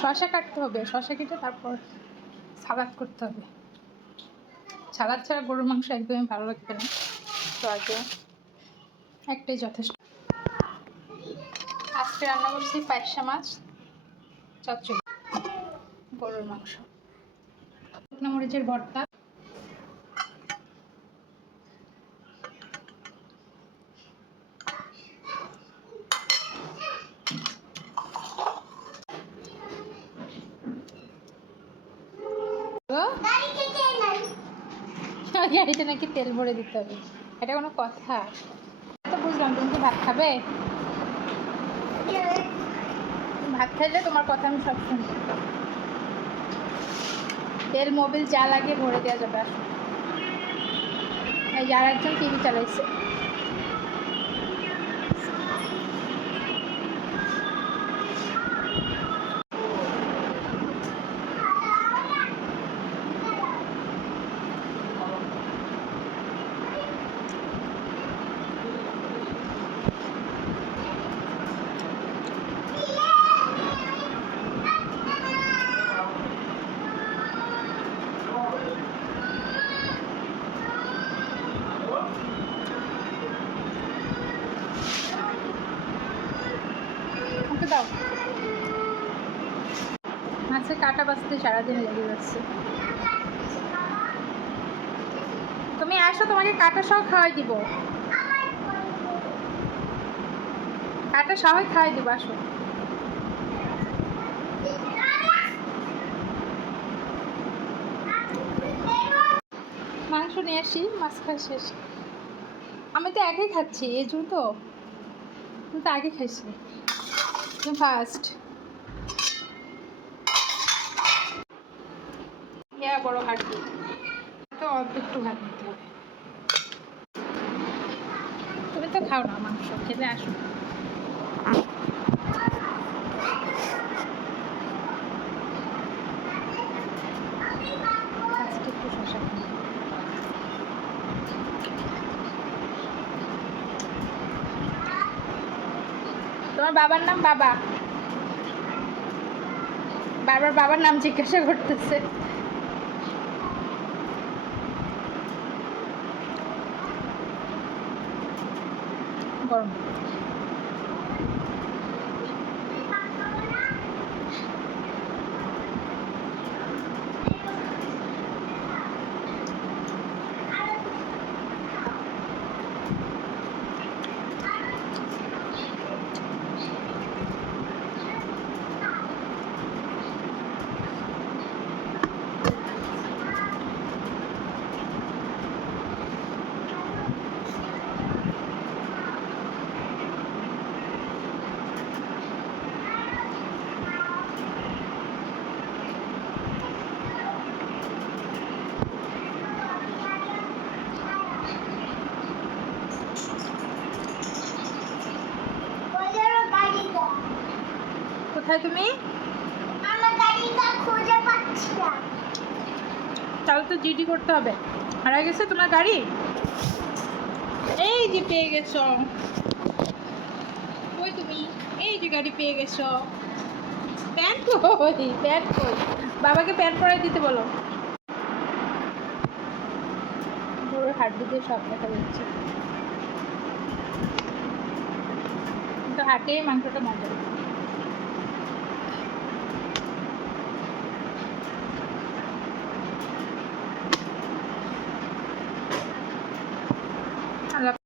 শসা কাটতে হবে, শসা কেটে তারপর সালাদ করতে হবে। সালাদ ছাড়া গরুর মাংস একদমই ভালো লাগবে না, তো আগে একটাই যথেষ্ট। আজকে রান্না করছি পায়সা মাছ, চচ্চড়ি, গরুর মাংস, শুকনো মরিচের ভর্তা। গাড়িতে নাকি তেল ভরে দিতে হবে, এটা কোনো কথা? তো বুঝলাম, তুমি কি ভাত খাবে? ভাত খাইলে তোমার কথা আমি সব শুনবো। তেল মোবিল যা লাগে ভরে দেওয়া যাবে। আসো, এই যে আর একজন টিভি চালাইছে। ওকে দাও। মাছের কাটা বাছতে সারাদিন লেগে যাচ্ছে। তুমি আসো, তোমাকে কাটা সহ খাওয়াই দিব, কাটা সবাই খাওয়াই দিব। আসো, মাংস নিয়ে আসি, মাছ খাওয়া শেষ। আমি তো একই খাচ্ছি, এই জন্য তো তুমি তো আগে খাইছি, তুমি ফার্স্ট। বড় হাঁটি তো অল্প একটু ভাত নিতে হবে। তুমি তো খাও না মাংস, খেতে আসো। একটু শসা খাও। তোমার বাবার নাম বাবা, বারবার বাবার নাম জিজ্ঞাসা করতেছে। গরম কোথায় তুমি? তাহলে তো জিডি করতে হবে। হারাই গেছে তোমার গাড়ি? এই যে পেয়ে গেছো। কই তুমি? এই যে গাড়ি পেয়ে গেছো। প্যান্ট কই? প্যান্ট কই? বাবাকে প্যান্ট পরাই দিতে বলো। গরুর হাড্ডি দিয়ে সব দেখা যাচ্ছে, কিন্তু হাটে মাংসটা মজা।